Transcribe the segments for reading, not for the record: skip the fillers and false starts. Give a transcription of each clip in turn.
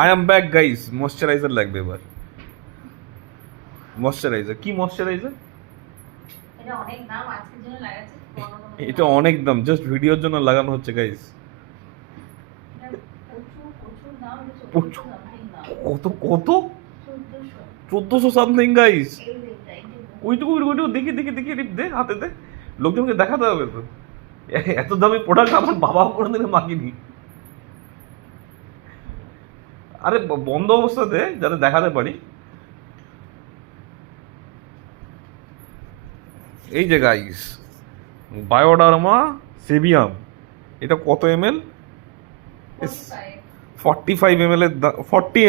I am back guys. Moisturiser লাগবে এবার। Moisturiser কি ময়শ্চারাইজার? এটা অনেক দাম, আজকের জন্য লাগাচ্ছি। এটা অনেক দাম, জাস্ট ভিডিওর জন্য লাগানো হচ্ছে গাইস। প্রচুর প্রচুর দাম, প্রচুর। সামথিং দাম। কত কত? 1400। 1400 সামথিং গাইস। এই যে এটা, ওইটুকু দেখি দেখি দেখি দে হাতে দে, লোকজনকে দেখাতে হবে তো। এত দামি প্রোডাক্ট আমার বাবাও কোনোদিনও মাগিনি। আরে বন্ধ অবস্থাতে যাতে দেখাতে পারি। এই যে গাইস, বায়োডার্মা সেবিয়াম। এটা কত এমএল? 45 ml এর দাম। 40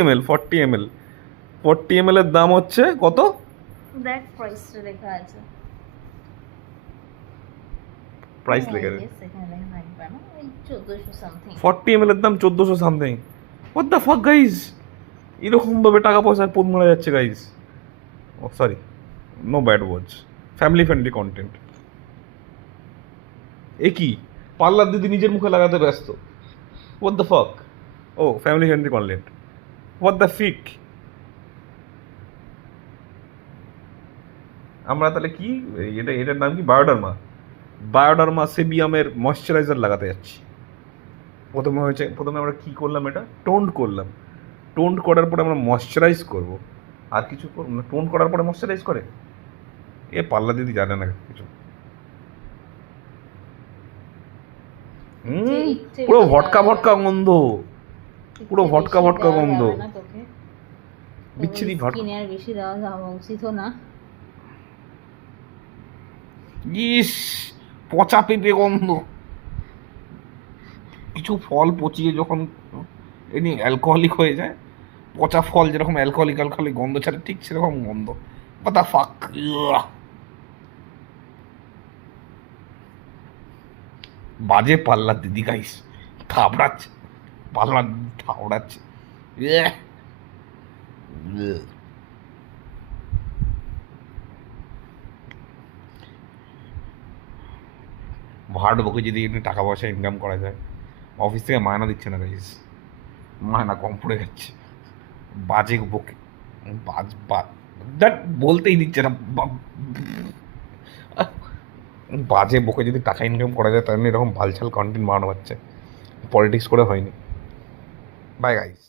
ml এর দাম হচ্ছে কত? দেখ প্রাইসটা লেখা আছে। প্রাইস লেখা আছে এখানে লেখা থাকবে না, ওই 1400 সামথিং। 40 ml এর দাম 1400 সামথিং। হোয়াট দ্য ফাক গাইস, এরকম ভাবে টাকা পয়সায় পোদ মারা যাচ্ছে গাইস। ও সরি, নো ব্যাড ওয়ার্ডস, ফ্যামিলি ফ্রেন্ডলি কন্টেন্ট। এ কি, পার্লার দিদি নিজের মুখে লাগাতে ব্যস্ত। What the fuck? Oh family friendly content. What the fick? আমরা তাহলে কি, এটার নাম কি? বায়োডার্মা সেবিয়ামের ময়শ্চারাইজার লাগাতে যাচ্ছি। প্রথমে আমরা কি করলাম, এটা টোন্ড করলাম। টোন্ড করার পরে আমরা ময়শ্চারাইজ করব। আর কিছু টোন্ড করার পরে ময়শ্চারাইজ করে? এ পাল্লা দিদি জানে না কিছু। পুরো ভটকা ভটকা গন্ধ, পুরো ভটকা ভটকা গন্ধ, বিচ্ছিরি ভটকা। স্কিনে আর বেশি দেওয়া যাওয়া উচিত না। ইস, পচা পেঁপে গন্ধ। কিছু ফল পচিয়ে যখন এমনি অ্যালকোহলিক হয়ে যায়, পচা ফল যেরকম অ্যালকোহলিক গন্ধ ছাড়ে, ঠিক সেরকম গন্ধ। পাতা ফাক। বাজে পাল্লা দিদি গাইস, থাবড়াচ্ছে পাল্লা, থাবড়াচ্ছে। ভাট বকে যদি একটু টাকা পয়সা ইনকাম করা যায়। অফিস থেকে মায়না দিচ্ছে না গাইস, মায়না কম পড়ে যাচ্ছে। বাজে বকে, দ্যাট বলতেই দিচ্ছে না। বাজে বকে যদি টাকা ইনকাম করা যায়, তাহলে এরকম ভালছাল কন্টেন্ট বানানো হচ্ছে। পলিটিক্স করে হয়নি। Bye guys.